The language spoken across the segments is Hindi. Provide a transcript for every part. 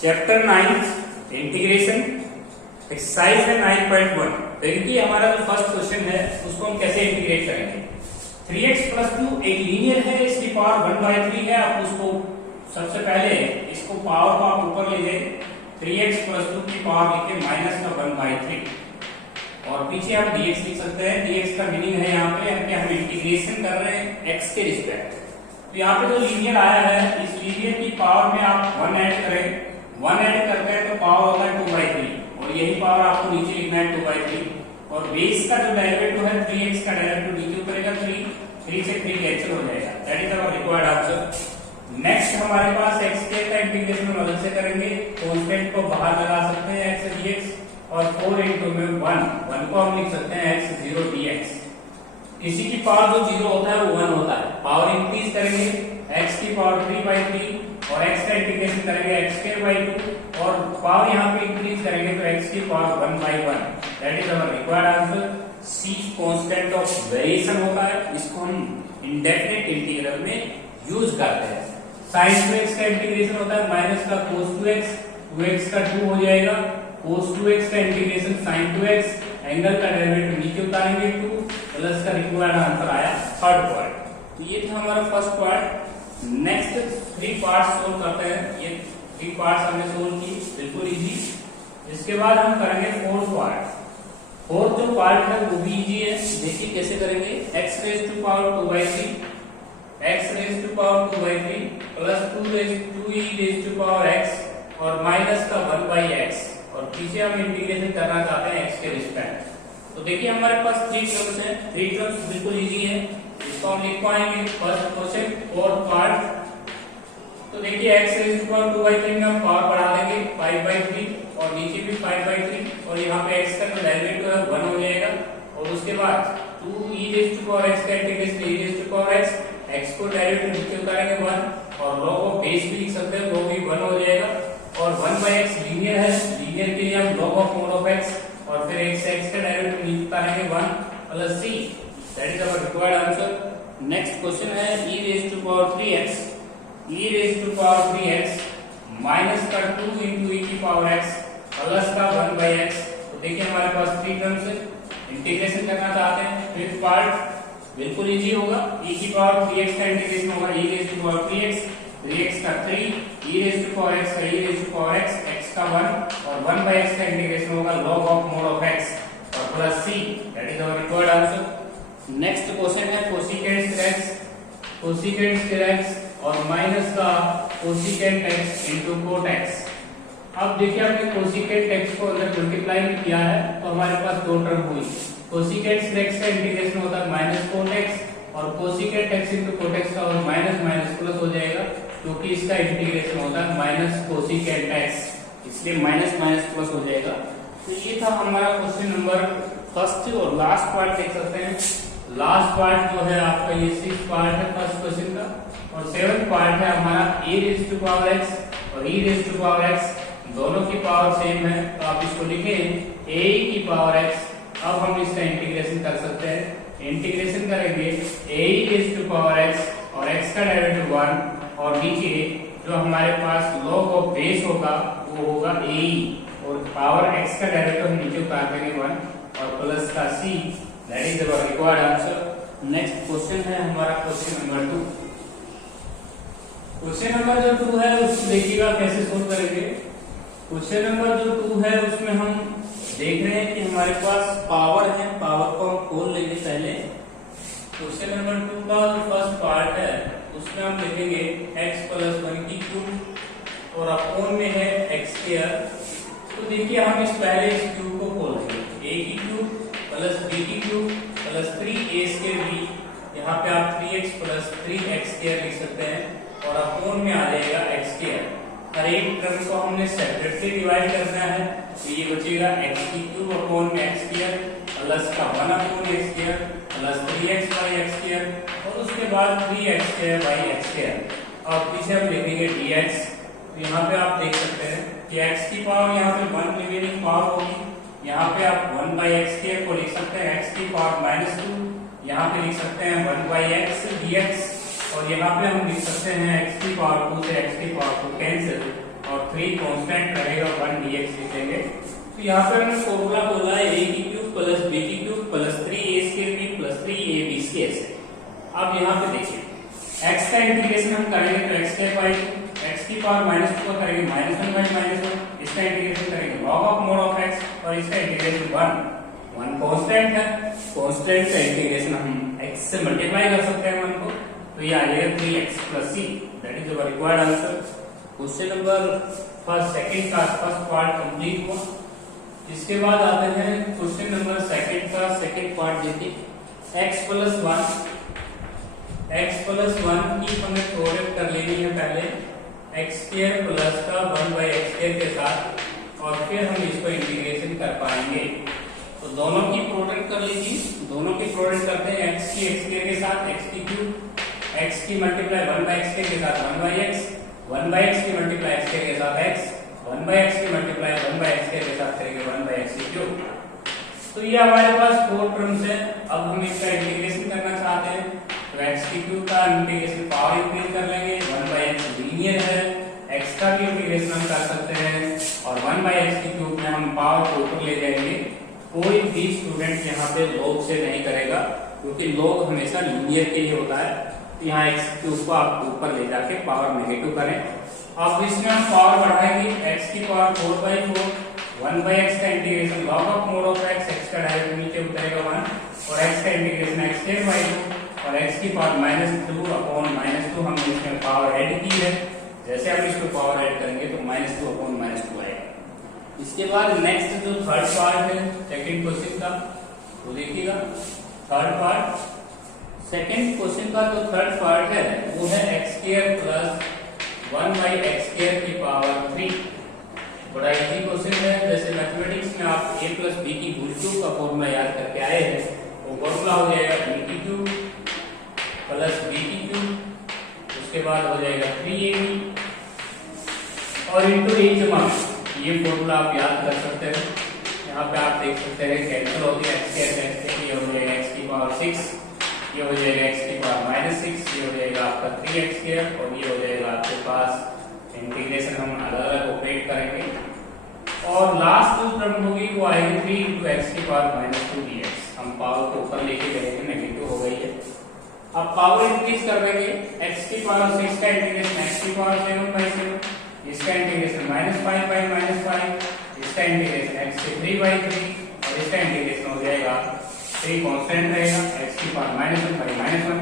चैप्टर 9 इंटीग्रेशन एक्सरसाइज है 9.1। देखिए हमारा जो फर्स्ट क्वेश्चन है उसको हम कैसे इंटीग्रेट करेंगे। 3x + 2 एक लीनियर है, इसकी पावर 1/3 है। आप उसको सबसे पहले इसको पावर को आप ऊपर ले जाए, 3x + 2 की पावर लिखे -1/3 और पीछे आप dx लिख सकते हैं। dx का मीनिंग है यहाँ पे हम इंटीग्रेशन कर रहे हैं x के रिस्पेक्ट। तो यहाँ पे जो लीनियर आया है, इस लीनियर की पावर में आप 1 ऐड करें, 1 ऐड करते हैं तो पावर होता है 2/3 और यही पावर आपको नीचे लिखना है 2/3 और बेस का जो डेरिवेटिव है 3x का डेरिवेटिव नीचे उतरेगा, 3 से 3 कैंसिल हो जाएगा। That is our required answer. Next हमारे पास x के का इंटीग्रेशन मदद से करेंगे। कांस्टेंट को बाहर लगा सकते हैं x dx और 4 into में 1 को हम लिख सकते हैं x 0 dx। किसी की पावर जो 0 होता है वो 1 होता है। पावर इंक्रीज करेंगे x की पावर 3/3 और x का इंटीग्रेशन करेंगे x² और पावर यहाँ पे इंक्रीज करेंगे तो x की power 1/1। That is our required answer. c constant of variation होता है, इसको हम इंडेफिनिट इंटीग्रल में यूज करते हैं। साइन 2x का इंटीग्रेशन होता है माइनस का cos 2x, 2x का 2 हो जाएगा, cos 2x का इंटीग्रेशन sin 2x, एंगल का डेरिवेटिव नीचे उतारेंगे 2 प्लस का रिक्वायर्ड आंसर आया थर्ड पार्ट। तो ये था हमारा first part. Next 3 parts solve करते हैं। ये 3 पार्ट्स हमने सोल्व की, बिल्कुल इजी। इसके बाद हम करेंगे फोर्थ पार्ट। फोर्थ जो पार्ट है वो भी इजी है। देखिए कैसे करेंगे। x raised to power 2/3 plus 2e raised to power x और माइनस का 1/x और पीछे हम इंटीग्रेशन करना चाहते हैं x के रिस्पेक्ट। तो देखिए हमारे पास 3 टर्म्स हैं। 3 टर्म्स बिल्कुल इजी है, इसको हम लिख पाएंगे। First question fourth part. तो देखिए x raised to power 2/3 में हम पावर बढ़ा देंगे 5/3 और नीचे भी 5/3 और यहाँ पे x का जो डेरिवेटिव है 1 हो जाएगा और उसके बाद 2e raised to power x का integration e raised to power x को डेरिवेटिव नीचे उतारेंगे 1 और log ऑफ बेस भी लिख सकते हैं, log भी 1 हो जाएगा और 1/x लीनियर है, लीनियर के लिए हम log of mod of x और फिर x का डेरिवेटिव नीचे उतारेंगे 1 plus c। That is our required answer. Next question है e raised to power 3x minus का 2 into e की पावर x प्लस का 1/x। तो देखिए हमारे पास 3 टर्म्स है, इंटीग्रेशन करना चाहते हैं। फिफ्थ पार्ट बिल्कुल इजी होगा। e की पावर 3x का इंटीग्रेशन होगा e raised to power 3x का 3 e raised to power x का e raised to power x का 1 और 1/x का इंटीग्रेशन होगा log of mod of x और plus c। That is our required answer. Next question है कोसिकेंट x और माइनस का cosecant x into cot x। अब देखिए हमने कोसिकेंट x को अंदर मल्टीप्लाई किया है तो हमारे पास 2 टर्म हुई। कोसिकेंट x का इंटीग्रेशन होता है माइनस कोट x और cosecant x into cot x का और माइनस माइनस प्लस हो जाएगा क्योंकि इसका इंटीग्रेशन होता है माइनस कोसिकेंट x, इसलिए माइनस माइनस प्लस हो जाएगा। तो ये था हमारा क्वेश्चन नंबर फर्स्ट और लास्ट पार्ट देख सकते हैं। लास्ट पार्ट जो है आपका ये 6th पार्ट है फर्स्ट क्वेश्चन का और 7th पार्ट है हमारा e raised to power x और e raised to power x दोनों की पावर सेम है तो आप इसको लिखें a की पावर x। अब हम इसका इंटीग्रेशन कर सकते हैं। इंटीग्रेशन करेंगे a raised to power x और x का डेरिवेटिव 1 और नीचे जो हमारे पास log ऑफ बेस होगा वो होगा a और पावर x का डेरिवेटिव नीचे उतार देंगे 1 और प्लस का c। That is our required answer. Next question है हमारा क्वेश्चन नंबर 2। क्वेश्चन नंबर जो 2 है उसको देखिएगा कैसे सोल्व करेंगे। क्वेश्चन नंबर जो 2 है उसमें हम देख रहे हैं कि हमारे पास पावर है, पावर को हम खोल लेंगे पहले। क्वेश्चन नंबर 2 का जो फर्स्ट पार्ट है उसमें हम लिखेंगे x + 1 की क्यूब और अपॉन में है x²। तो देखिए हम इस पहले इस क्यूब को खोल देंगे, a की क्यूब प्लस b की क्यूब प्लस 3a²b। यहाँ पे आप 3x + 3x² लिख सकते हैं और अपॉन में आ जाएगा x²। हर एक टर्म को हमने सेपरेटली डिवाइड करना है तो ये बचेगा x की क्यूब अपॉन में x² प्लस का 1 अपॉन x² प्लस 3x/x² और उसके बाद 3x²/x²। और पीछे हम लिखेंगे dx। तो यहाँ पे आप देख सकते हैं कि x की पावर यहाँ पे 1 रिमेनिंग पावर होगी। यहाँ पे आप 1/x² को लिख सकते हैं x की पावर -2। यहाँ पे लिख सकते हैं 1/x dx और यहाँ पे हम लिख सकते हैं x की पावर 2 से x की पावर 2 कैंसिल और 3 कांस्टेंट रहेगा 1 dx लिखेंगे। तो यहाँ पे हमने फॉर्मूला बोला है a की क्यूब प्लस b की cube plus 3a square b plus 3ab square से। अब यहाँ पे देखिए x का इंटीग्रेशन हम करेंगे तो x स्क्वायर बाई 2, x की पावर -2 को करेंगे -1 बाई -1, इसका इंटीग्रेशन करेंगे log of mod of x और इसका इंटीग्रेशन 1 कांस्टेंट है, कांस्टेंट का इंटीग्रेशन हम x से मल्टीप्लाई कर सकते हैं 1 को, तो ये आ जाएगा 3x + c, that is our required answer. Question number first second का फर्स्ट पार्ट कंप्लीट हुआ। इसके बाद आते हैं क्वेश्चन नंबर सेकंड का सेकंड पार्ट देखिए, x + 1 की हमें प्रोडक्ट कर लेनी है पहले x² प्लस का 1/x² के साथ, और फिर हम इसको इंटीग्रेशन कर पाएंगे। तो दोनों की प्रोडक्ट कर लीजिए, दोनों की प्रोडक्ट करते हैं x की x² के साथ x की क्यूब, x की मल्टीप्लाई 1/x² के साथ 1/x, 1/x की मल्टीप्लाई x² के साथ x, 1/x की मल्टीप्लाई 1/x² के साथ करेंगे 1/x क्यूब। तो ये हमारे पास 4 टर्म्स है। अब हम इसका इंटीग्रेशन करना चाहते हैं तो x की क्यूब का इंटीग्रेशन पावर इंक्रीज कर लेंगे, 1/x लीनियर है, x का भी इंटीग्रेशन हम कर सकते हैं और 1/x की क्यूब में हम पावर को ऊपर ले जाएंगे। कोई भी स्टूडेंट यहाँ पे log से नहीं करेगा क्योंकि log हमेशा लीनियर के लिए होता है। तो यहाँ x क्यूब को आप ऊपर ले जाके पावर नेगेटिव करें। अब इसमें हम पावर बढ़ाएंगे, x की पावर 4/4, 1/x का integration log of mod of x, x का डायरेक्ट नीचे उतरेगा 1, और x का इंटीग्रेशन x² और x की पावर -2/-2 हमने इसमें पावर ऐड की है। जैसे हम इसको पावर ऐड करेंगे तो -2/-2 आएगा। इसके बाद नेक्स्ट जो थर्ड पार्ट है सेकंड क्वेश्चन का, तो देखिएगा थर्ड पार्ट सेकंड क्वेश्चन का जो थर्ड पार्ट है वो है x² प्लस 1/x² की पावर 3। बड़ा इजी क्वेश्चन है, जैसे मैथमेटिक्स में आप a प्लस b की होल क्यूब का फॉर्मूला याद करके आए हैं, वो फॉर्मूला हो जाएगा a की क्यूब प्लस b की क्यूब, उसके बाद हो जाएगा 3ab और इंटू a जमा, ये फॉर्मूला आप याद कर सकते हैं। यहाँ पे आप देख सकते हैं कैंसिल हो गया x², ये हो जाएगा x की पावर 6, ये हो जाएगा x की पावर -6, ये हो जाएगा आपका 3x² और ये हो जाएगा आपके पास इंटीग्रेशन हम अलग-अलग ऑपरेट करेंगे और लास्ट जो टर्म होगी वो आएगी 3 × x की पावर -2 dx। हम पावर को ऊपर लेके गए थे, नेगेटिव हो गई है। अब पावर इंक्रीज कर देंगे, x की पावर 6 का इंटीग्रेशन x की पावर 7/7, इसका इंटीग्रेशन -5/-5, इसका इंटीग्रेशन x से 3/3 और इसका इंटीग्रेशन हो जाएगा 3 कांस्टेंट रहेगा x की पावर -1/-1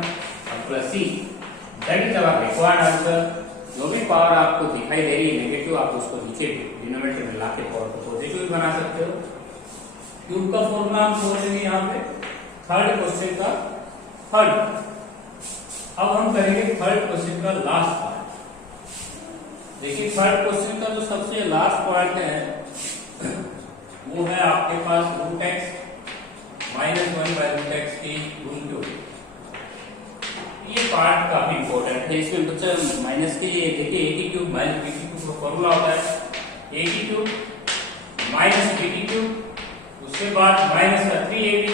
और plus c, that is our required answer. जो भी पावर आपको दिखाई दे रही है नेगेटिव, आप उसको नीचे डिनोमिनेटर में लाके पावर को पॉजिटिव बना सकते हो। क्यूब का फॉर्मूला हम छोड़ देंगे यहाँ पे थर्ड क्वेश्चन का थर्ड। अब हम करेंगे थर्ड क्वेश्चन का लास्ट पार्ट। देखिए थर्ड क्वेश्चन का जो सबसे लास्ट पार्ट है वो है आपके पास √x -1/√x की गुण क्यूब। ये पार्ट काफी इंपॉर्टेंट है, इसमें बच्चा माइनस के लिए देखिए a की क्यूब माइनस b की क्यूब का फॉर्मूला होता है a की क्यूब माइनस b की क्यूब, उसके बाद माइनस का 3ab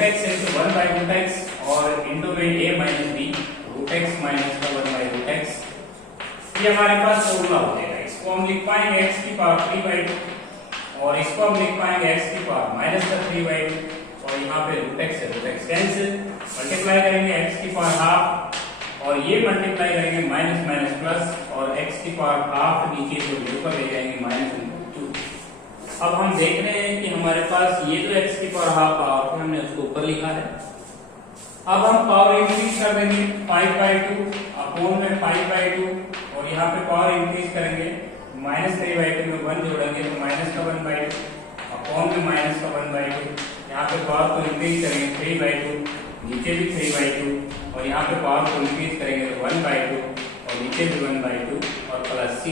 √x into 1/√x और इंटू में a minus b √x minus का 1/√x। ये हमारे पास फॉर्मूला हो जाएगा। इसको हम लिख पाएंगे x की पावर 3/2 और इसको हम लिख पाएंगे x की पावर माइनस का 3/2 और यहाँ पे √x से √x कैंसिल, मल्टीप्लाई करेंगे x की पावर हाफ और ये मल्टीप्लाई करेंगे माइनस माइनस प्लस और x की पावर हाफ नीचे जो ऊपर ले जाएंगे -2। अब हम देख रहे हैं कि हमारे पास ये जो x की पावर हाफ पावर थी हमने उसको ऊपर लिखा है। अब हम पावर इंक्रीज कर देंगे 5/2 अपॉन में 5/2 और यहाँ पे पावर इंक्रीज करेंगे -3/2 में 1 जोड़ेंगे तो माइनस का 1/2 अपॉन में माइनस का 1/2। यहाँ पे पावर को इंक्रीज करेंगे 3/2, नीचे भी 3/2 और यहाँ पे पावर को इंक्रीज करेंगे तो 1/2 और नीचे भी 1/2 और प्लस c।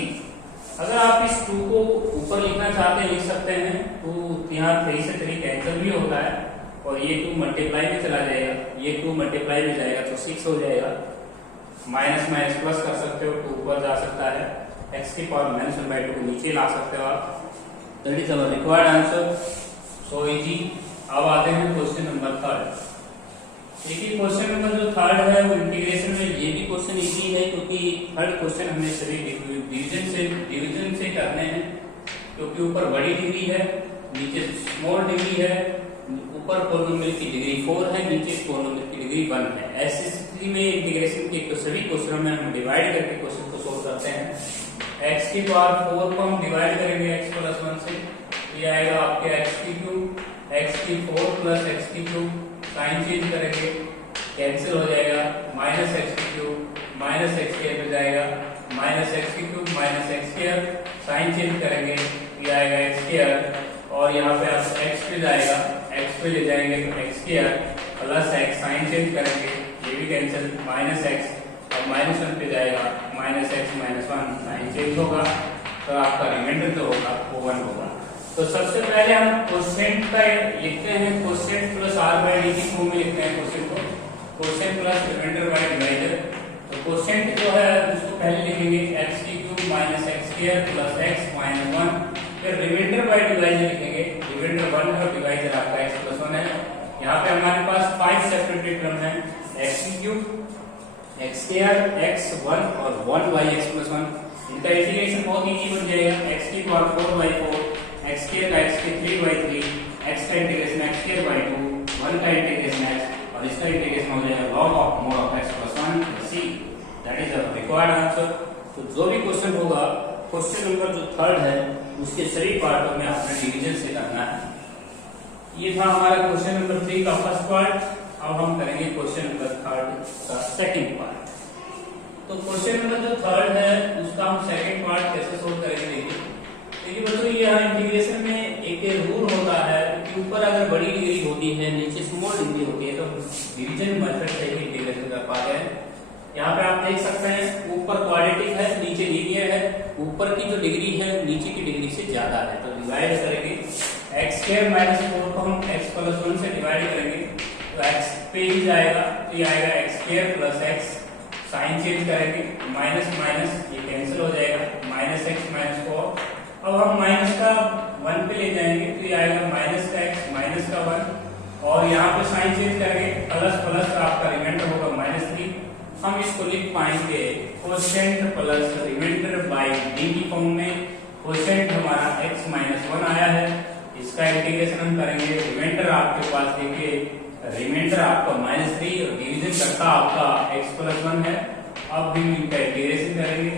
अगर आप इस 2 को ऊपर लिखना चाहते हैं लिख सकते हैं, तो यहाँ 3 से 3 कैंसिल भी होता है और ये 2 मल्टीप्लाई में चला जाएगा, ये 2 मल्टीप्लाई में जाएगा तो 6 हो जाएगा। माइनस माइनस प्लस कर सकते हो तो ऊपर जा सकता है, x की पावर -1/2 को नीचे ला सकते हो आप। That is our required answer, so easy. अब आते हैं क्वेश्चन नंबर 3। देखिए क्वेश्चन नंबर जो थर्ड है वो इंटीग्रेशन में, ये भी क्वेश्चन इजी है क्योंकि थर्ड क्वेश्चन हमें सभी डिवीजन से करने हैं, क्योंकि ऊपर बड़ी डिग्री है, नीचे स्मॉल डिग्री है, ऊपर पॉलिनोमियल की डिग्री 4 है, नीचे पॉलिनोमियल की डिग्री 1 है। ऐसी स्थिति में इंटीग्रेशन के सभी क्वेश्चनों में हम डिवाइड करके क्वेश्चन को सोल्व करते हैं। x की पावर 4 को हम डिवाइड करेंगे x प्लस 1 से, ये आएगा आपके x की क्यूब, x की 4 प्लस x की क्यूब, साइन चेंज करेंगे कैंसिल हो जाएगा, माइनस x की क्यूब माइनस x स्क्वायर हो जाएगा, माइनस x की cube minus x square, sign change करेंगे ये आएगा x स्क्वायर, और यहाँ पे आप x पे जाएगा, x पे ले जाएंगे तो x square plus x, sign change करेंगे ये भी कैंसिल, माइनस x, और माइनस 1 पे जाएगा minus x minus 1, sign change होगा तो आपका रिमाइंडर जो होगा वो 1 होगा। तो सबसे पहले हम क्वोशिएंट का लिखते हैं, quotient plus r by D की फॉर्म में लिखते हैं क्वोशिएंट को, quotient plus remainder by divider. तो क्वोशिएंट जो है उसको पहले लिखेंगे x की cube minus x square plus x minus 1, फिर रिमाइंडर बाय डिवाइडर लिखेंगे, रिमाइंडर 1 है और डिवाइडर आपका x प्लस 1 है। यहाँ पे हमारे पास 5 सेपरेट टर्म है, x की क्यूब x स्क्वायर x 1 और 1 बाय x प्लस 1, इनका इंटीग्रेशन बहुत इजी बन जाएगा, x की पावर 4 बाय 4, x स्क्वायर का x की 3 बाय 3, x का इंटीग्रेशन x स्क्वायर बाय 2, 1 का इंटीग्रेशन x, और इसका इंटीग्रेशन हो जाएगा log of mod of x plus 1 c, that is the required answer. तो जो भी क्वेश्चन होगा, क्वेश्चन नंबर जो थर्ड है उसके सभी पार्टों में आपने डिवीजन से करना है। ये था हमारा क्वेश्चन नंबर 3 का फर्स्ट पार्ट। अब हम करेंगे क्वेश्चन नंबर थर्ड का सेकंड पार्ट। तो क्वेश्चन नंबर जो थर्ड है उसका हम सेकंड पार्ट कैसे सोल्व करेंगे, देखिए बच्चों ये इंटीग्रेशन में एक रूल होता है कि ऊपर अगर बड़ी डिग्री होती है, नीचे स्मॉल डिग्री होती है, तो डिवीजन मेथड से ही इंटीग्रेशन कर पाते हैं। यहाँ पे आप देख सकते हैं ऊपर क्वाड्रेटिक है, नीचे लीनियर है, ऊपर की जो डिग्री है नीचे की डिग्री से ज्यादा है, तो डिवाइड करेंगे x स्क्वायर माइनस 4 को हम x प्लस 1 से डिवाइड करेंगे तो x पे ही जाएगा, तो ये आएगा x square plus x, sign change करेंगे माइनस माइनस ये कैंसिल हो जाएगा, माइनस x माइनस 4, अब हम माइनस का 1 पे ले जाएंगे तो ये आएगा माइनस का x माइनस का 1, और यहाँ पे साइन चेंज करेंगे प्लस प्लस का आपका रिमाइंडर होगा माइनस 3। हम इसको लिख पाएंगे quotient plus remainder by D की फॉर्म में। क्वोशिएंट हमारा x माइनस 1 आया है, इसका इंटीग्रेशन हम करेंगे, रिमाइंडर आपके पास देखिए, रिमाइंडर आपका माइनस 3 और डिवीजन करता आपका x प्लस 1 है। अब हम इनका इंटीग्रेशन करेंगे।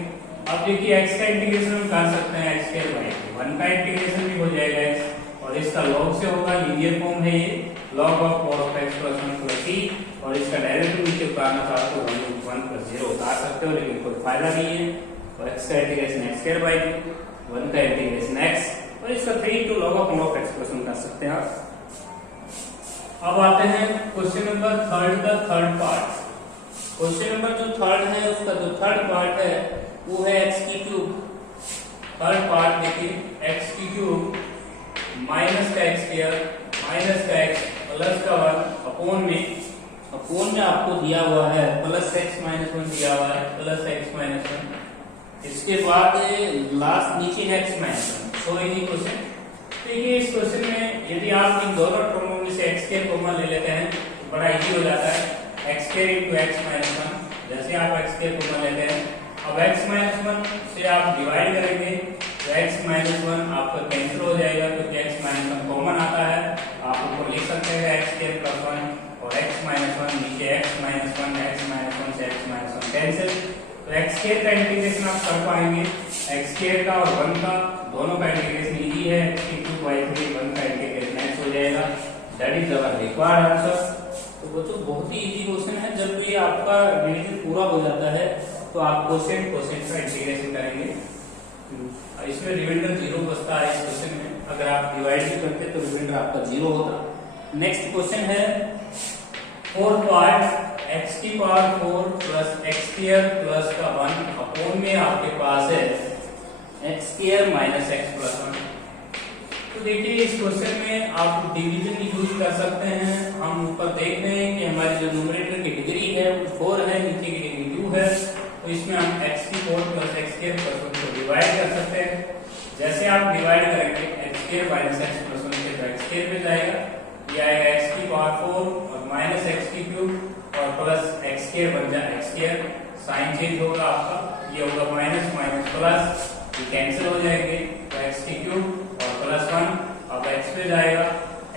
अब देखिए x का इंटीग्रेशन हम कर सकते हैं x स्क्वायर बाय 1 का इंटीग्रेशन भी हो जाएगा x, और इसका log से होगा, लीनियर फॉर्म है ये, log of cos of x plus 1 plus c, और इसका डेरिवेटिव नीचे उतारना चाहते हो 1 प्लस 0 उतार सकते हो, लेकिन कोई फायदा नहीं है। और x का इंटीग्रेशन x स्क्वायर बाय 2, 1 का इंटीग्रेशन x, और इसका 3 to log of mod of x plus 1 कर सकते हैं आप। अब आते हैं क्वेश्चन नंबर थर्ड का थर्ड पार्ट। क्वेश्चन नंबर जो थर्ड है उसका जो थर्ड पार्ट है वो है x की क्यूब। थर्ड पार्ट देखिए, x की क्यूब माइनस का x स्क्वायर माइनस का x प्लस का 1 अपोन में आपको दिया हुआ है प्लस x माइनस 1 दिया हुआ है, प्लस x माइनस 1, इसके बाद लास्ट नीचे है x minus 1। So easy question. देखिए इस क्वेश्चन में यदि आप इन दोनों टर्मों में से x स्क्वायर कॉमन ले लेते हैं तो बड़ा इजी हो जाता है, x square into x minus 1। जैसे आप x स्क्वायर कॉमन लेते हैं, अब x माइनस 1 से आप डिवाइड करेंगे तो x माइनस 1 आपका कैंसिल हो जाएगा, क्योंकि x माइनस 1 कॉमन आता है। आप ऊपर लिख सकते हैं x स्क्वायर प्लस 1 और x माइनस 1, नीचे x माइनस 1, x माइनस 1 से x माइनस 1 कैंसिल, तो x स्क्वायर का इंटीग्रेशन आप कर पाएंगे, x स्क्वायर का और 1 का दोनों का इंटीग्रेशन इजी है, x की क्यूब बाय 3, 1 का इंटीग्रेशन x हो जाएगा, that is our required answer. तो बच्चों बहुत ही इजी क्वेश्चन है, जब भी आपका डिवीजन पूरा हो जाता है तो आप क्वोशिएंट का इंटीग्रेशन करेंगे, इसमें रिमाइंडर 0 बचता है इस क्वेश्चन में, अगर आप डिवाइड भी करते तो रिमाइंडर आपका 0 होता। नेक्स्ट क्वेश्चन है फोर्थ पार्ट, x की power 4 plus x square plus का 1 अपोन में आपके पास है x square minus x plus 1। तो देखिए इस क्वेश्चन में आप डिवीजन यूज कर सकते हैं। हम ऊपर देख रहे हैं कि हमारी जो न्यूमरेटर की डिग्री है वो 4 है, नीचे की डिग्री 2 है, तो इसमें हम x की 4 प्लस x स्क्वायर प्लस 1 को डिवाइड कर सकते हैं। जैसे आप डिवाइड करेंगे x square minus x plus 1 से तो x स्क्वायर पे जाएगा, ये आएगा x की पावर 4 और माइनस एक्स की क्यूब और प्लस एक्स स्क्वायर बन जाए एक्स स्क्वायर, साइन चेंज होगा आपका, ये होगा माइनस माइनस प्लस, ये कैंसिल हो जाएंगे, तो एक्स की क्यूब और प्लस 1, अब एक्स पे जाएगा,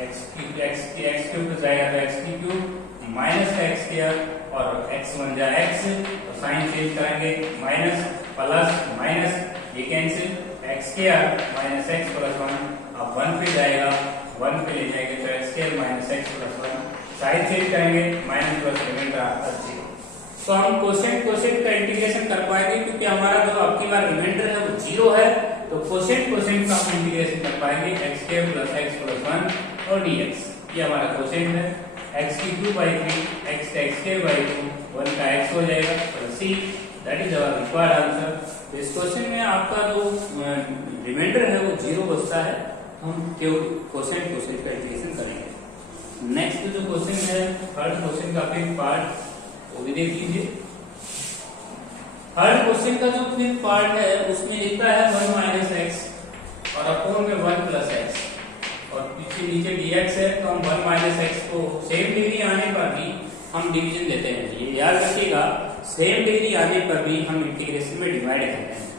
एक्स क्यूब पे जाएगा तो एक्स की क्यूब माइनस का एक्स स्क्वायर और एक्स बन जाए एक्स, तो साइन चेंज करेंगे, माइनस प्लस माइनस, ये cancel, x square minus x plus 1, अब 1 पे जाएगा, 1 पे ले जाएंगे तो x square minus x plus 1, sign change करेंगे, माइनस प्लस रिमाइंडर आपका 0। तो हम क्वोशिएंट का इंटीग्रेशन कर पाएंगे क्योंकि हमारा जो आपकी बार रिमाइंडर है वो 0 है, तो क्वोशिएंट का हम इंटीग्रेशन कर पाएंगे x square plus x plus 1 और dx, ये हमारा क्वोशिएंट है, x की 2/3 x का x स्क्वायर बाई 2, 1 का x हो जाएगा plus c, that is our required answer. इस क्वेश्चन में आपका जो रिमाइंडर है वो 0 बचता है, हम क्वोशिएंट का इंटीग्रेशन करेंगे। नेक्स्ट जो क्वेश्चन है थर्ड क्वेश्चन का फिफ्थ पार्ट, वो भी देख लीजिए। थर्ड क्वेश्चन का जो फिफ्थ पार्ट है उसमें लिखा है 1 माइनस एक्स और अपोन में 1 प्लस एक्स और पीछे नीचे dx है, तो हम 1 माइनस एक्स को सेम डिग्री आने पर भी हम डिवीजन देते हैं, ये याद रखिएगा, सेम डिग्री आने पर भी हम इंटीग्रेशन में डिवाइड करते हैं।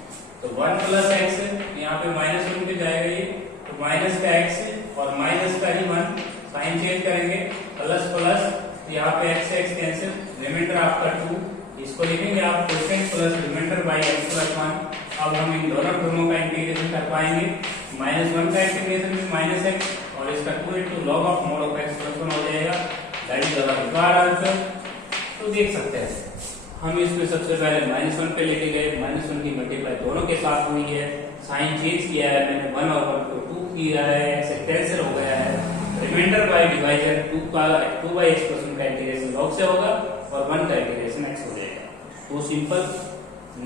तो 1 प्लस एक्स यहाँ पे माइनस 1 पे जाएगा, ये तो माइनस का एक्स और माइनस का ही 1, साइन चेंज करेंगे, प्लस प्लस, यहाँ पे x से x कैंसिल, रिमाइंडर आपका 2, इसको लिखेंगे आप quotient plus remainder by x plus 1। अब हम इन दोनों का इंटीग्रेशन कर पाएंगे, माइनस 1 का इंटीग्रेशन में माइनस x और इसका 2 into log of mod of x plus 1 हो जाएगा, that is our required answer. तो देख सकते हैं हम इसमें सबसे पहले माइनस 1 पे लेके गए, माइनस 1 की मल्टीप्लाई दोनों के साथ हुई है, साइन चेंज किया है मैंने, 1 और 1 को 2 किया है, x कैंसिल हो गया है, remainder by divisor 2 by x plus 1 का इंटीग्रेशन log से होगा और 1 का इंटीग्रेशन x हो जाएगा, तो सिंपल।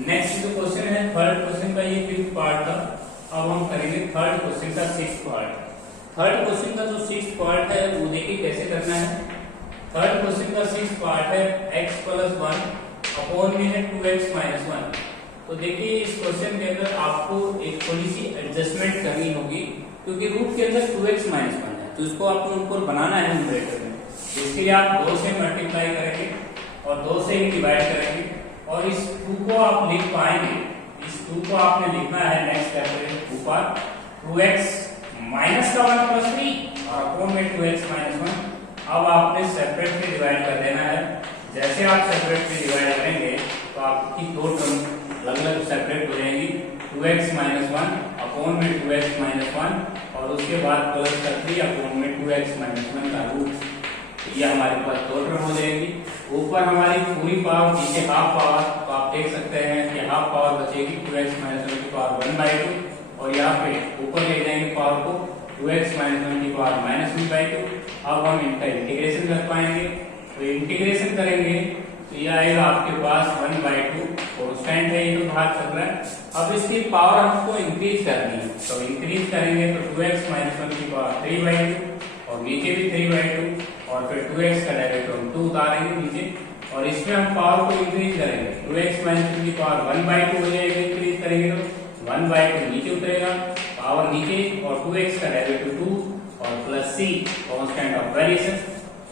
नेक्स्ट जो क्वेश्चन है थर्ड क्वेश्चन का, ये फिफ्थ पार्ट था, अब हम करेंगे थर्ड क्वेश्चन का सिक्स्थ पार्ट। थर्ड क्वेश्चन का जो सिक्स्थ पार्ट है वो देखिए कैसे करना है। थर्ड क्वेश्चन का सिक्स्थ पार्ट है x प्लस 1 अपॉन में है 2x माइनस 1। तो देखिए इस क्वेश्चन के अंदर आपको एक थोड़ी सी एडजस्टमेंट करनी होगी क्योंकि रूट के अंदर 2x माइनस 1 है, तो इसको आपको ऊपर बनाना है न्यूमरेटर में, इसके लिए आप 2 से मल्टीप्लाई करेंगे और 2 से ही डिवाइड करेंगे और इस 2 को आप लिख पाएंगे, इस 2 को आपने लिखना है नेक्स्ट स्टेप पे ऊपर 2x माइनस का 1 प्लस 3 और अपॉन में 2x माइनस 1। अब आपने सेपरेट पे डिवाइड कर देना है, जैसे आप सेपरेट पे डिवाइड करेंगे तो आपकी दो टर्म अलग अलग सेपरेट हो जाएंगी, 2x माइनस 1 अपॉन में 2x माइनस 1 और उसके बाद प्लस का 3 अपॉन में 2x माइनस 1 का रूट, ये हमारे पास दो टर्म हो जाएगी। ऊपर हमारी पूरी पावर, नीचे हाफ पावर, तो आप देख सकते हैं कि हाफ पावर बचेगी 2x माइनस 1 की पावर 1/2 और यहाँ पे ऊपर ले जाएंगे पावर को 2x माइनस 1 की पावर माइनस 1/2। अब हम इनका इंटीग्रेशन कर पाएंगे, तो इंटीग्रेशन करेंगे तो ये आएगा आपके पास 1/2, कांस्टेंट है ये तो बाहर चल रहा है। अब इसकी पावर हमको इंक्रीज करनी है, तो इंक्रीज करेंगे तो 2x माइनस 1 की पावर 3/2 और नीचे भी 3/2 और फिर 2x का डायरेक्ट हम 2 उतारेंगे नीचे और इसमें हम पावर को इंक्रीज करेंगे, 2x माइनस 1 की पावर 1/2 हो जाएगी, इंक्रीज करेंगे तो 1/2 नीचे उतरेगा, पावर नीचे और 2x का डायरेक्ट 2 और plus c constant of variation,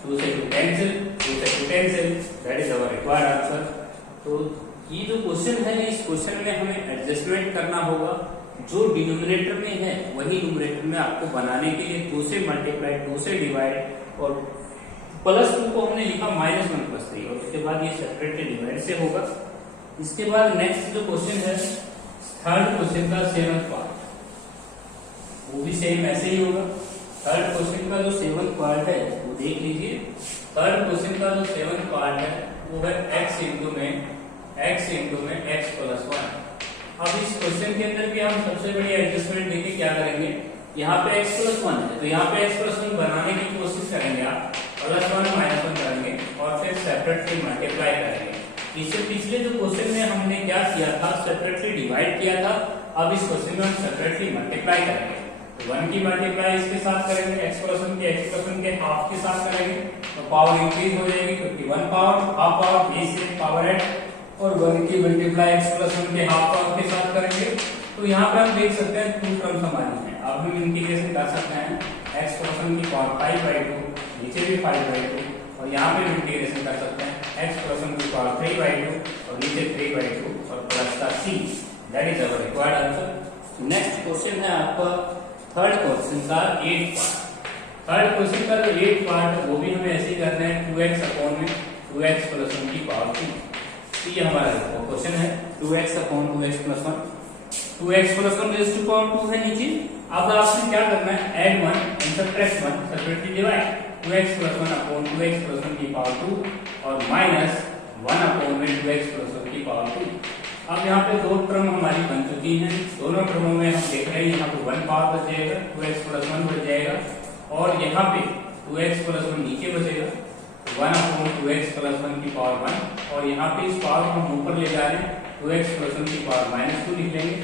2 से 2 कैंसिल, 2 से 2 cancel, that is our required answer. तो ये जो क्वेश्चन है इस क्वेश्चन में हमें एडजस्टमेंट करना होगा, जो डिनोमिनेटर में है वही न्यूमरेटर में आपको बनाने के लिए 2 से मल्टीप्लाई, 2 से डिवाइड और प्लस 2 को हमने लिखा माइनस 1 प्लस 3 और उसके बाद ये सेपरेटली डिवाइड से होगा। इसके बाद नेक्स्ट जो क्वेश्चन है थर्ड क्वेश्चन का 7th पार्ट, वो भी सेम ऐसे ही होगा। थर्ड क्वेश्चन का जो 7th पार्ट है वो देख लीजिए। थर्ड क्वेश्चन का जो 7th पार्ट है वो है x इंटू में x प्लस 1। अब इस क्वेश्चन के अंदर भी हम सबसे बड़ी एडजस्टमेंट देखिए क्या करेंगे, यहाँ पे x प्लस 1 है तो यहाँ पे x प्लस 1 बनाने की कोशिश करेंगे, आप प्लस 1 माइनस 1 करेंगे और फिर सेपरेटली मल्टीप्लाई करेंगे। इससे पिछले जो क्वेश्चन में हमने क्या किया था, सेपरेटली डिवाइड किया था, अब इस क्वेश्चन में हम सेपरेटली मल्टीप्लाई करेंगे। 1 की मल्टीप्लाई इसके साथ करेंगे, x प्लस 1 के हाफ के साथ करेंगे तो पावर इंक्रीज हो जाएगी क्योंकि 1 पावर हाफ पावर ये से पावर ऐड और 1 की मल्टीप्लाई x प्लस 1 के हाफ पावर के साथ करेंगे। तो यहाँ पे हम देख सकते हैं 2 टर्म्स हमारी हैं, अब हम इंटीग्रेशन कर सकते हैं x प्लस 1 की पावर 5/2, नीचे भी 5/2 और यहाँ पे भी इंटीग्रेशन कर सकते हैं x प्लस 1 की पावर 3/2 और नीचे 3/2 और प्लस का c। That is our required answer. Next question है आपका थर्ड क्वेश्चन का 8 पार्ट। थर्ड क्वेश्चन का जो 8 पार्ट है वो भी हमें ऐसे ही करना है 2x अपॉन में 2x प्लस 1 की पावर 2। ये हमारा क्वेश्चन है 2x upon 2x plus 1। 2x plus 1 raise to power 2 है नीचे। अब आपने क्या करना है add 1 and subtract 1 separately divide 2x plus 1 upon 2x plus 1 की पावर 2 और माइनस 1 अपॉन में 2x प्लस 1 की पावर 2। अब यहाँ पे दो टर्म हमारी बन चुकी हैं। दोनों टर्मों में हम देख रहे हैं यहाँ पे 1 पावर बच जाएगा 2x प्लस 1 बच जाएगा और यहाँ पे 2x प्लस 1 नीचे बचेगा 1 अपॉन 2x प्लस 1 की पावर 1 और यहाँ पे इस पावर को हम ऊपर ले जा रहे हैं 2x प्लस 1 की पावर माइनस 2 लिख लेंगे।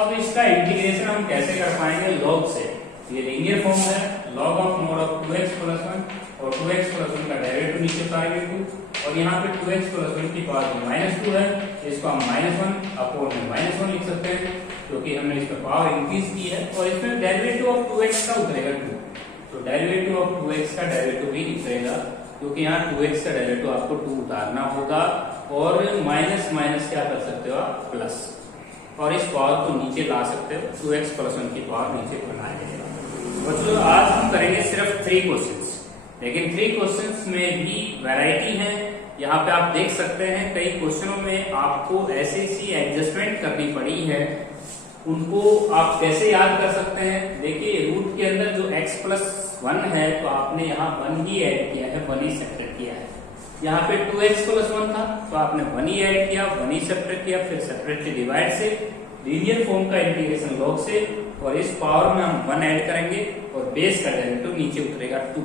अब इसका इंटीग्रेशन हम कैसे कर पाएंगे लॉग से। ये लीनियर फॉर्म है log of mod of 2x plus 1 और 2x प्लस 1 का डेरिवेटिव नीचे पाएंगे 2 और यहाँ पे 2x प्लस 1 की पावर माइनस 2 है इसको हम माइनस 1 अपॉन में माइनस 1 लिख सकते हैं क्योंकि हमने इसमें पावर इंक्रीज की है और इसमें डेरिवेटिव ऑफ 2x का उतरेगा 2। तो डेरिवेटिव ऑफ 2x का डेरिवेटिव भी उतरेगा क्योंकि यहाँ 2x का डेरिवेटिव आपको 2 उतारना होगा और माइनस माइनस क्या कर सकते हो आप प्लस और इस पावर को नीचे ला सकते हो 2x प्लस 1 की पावर नीचे बना जाएगा। बच्चों आज हम करेंगे सिर्फ 3 क्वेश्चंस, लेकिन 3 क्वेश्चंस में भी वैरायटी है। यहाँ पे आप देख सकते हैं कई क्वेश्चनों में आपको ऐसी एडजस्टमेंट करनी पड़ी है, उनको आप कैसे याद कर सकते हैं। देखिए रूट के अंदर जो x प्लस 1 है तो आपने यहाँ 1 ही ऐड किया है 1 ही सेपरेट किया है। यहाँ पे 2x प्लस 1 था तो आपने 1 ही ऐड किया 1 ही सेपरेट किया फिर सेपरेटली डिवाइड से लीनियर फॉर्म का इंटीग्रेशन लॉग से और इस पावर में हम 1 ऐड करेंगे और बेस का डेरिवेटिव नीचे उतरेगा 2।